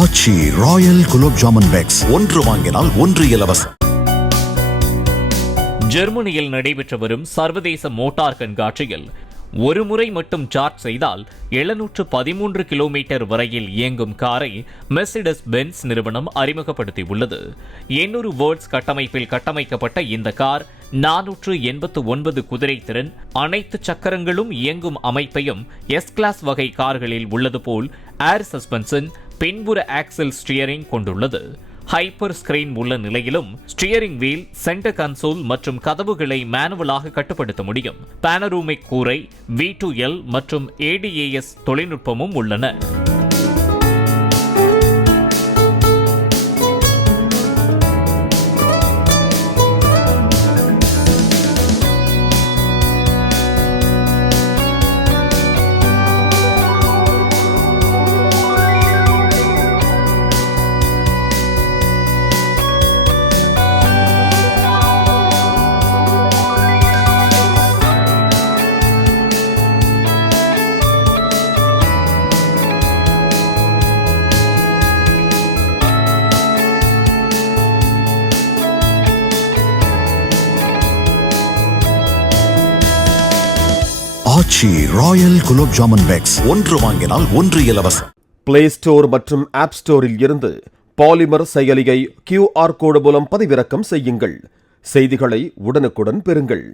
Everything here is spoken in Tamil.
Aachi royal gulab jamun packs. ஒன்று வாங்கினால் ஒன்று இலவசம். ஜெர்மனியில் நடைபெற்று வரும் சர்வதேச மோட்டார் கண்காட்சியில் ஒரு முறை மட்டும் சார்ஜ் செய்தால் எழுநூற்று பதிமூன்று கிலோமீட்டர் வரையில் இயங்கும் காரை மெர்சிடஸ் பென்ஸ் நிறுவனம் அறிமுகப்படுத்தியுள்ளது. எண்ணூறு வேர்ட்ஸ் கட்டமைப்பில் கட்டமைக்கப்பட்ட இந்த கார் நானூற்று எண்பத்து ஒன்பது குதிரை திறன் அனைத்து சக்கரங்களும் இயங்கும் அமைப்பையும் எஸ் கிளாஸ் வகை கார்களில் உள்ளது போல் ஏர் சஸ்பென்ஷன் பின்புற ஆக்சல் ஸ்டியரிங் கொண்டுள்ளது. ஹைப்பர் ஸ்கிரீன் உள்ள நிலையிலும் ஸ்டியரிங் வீல் சென்டர் கன்சோல் மற்றும் கதவுகளை மேனுவலாக கட்டுப்படுத்த முடியும். பானரூமிக் கூரை வி டு எல் மற்றும் ஏடிஏஎஸ் தொழில்நுட்பமும் உள்ளன. Aachi royal gulab jamun packs. ஒன்று வாங்கினால் ஒன்று இலவசம். பிளே ஸ்டோர் மற்றும் ஆப் ஸ்டோரில் இருந்து பாலிமர் செயலியை கியூஆர் கோடு மூலம் பதிவிறக்கம் செய்யுங்கள். செய்திகளை உடனுக்குடன் பெறுங்கள்.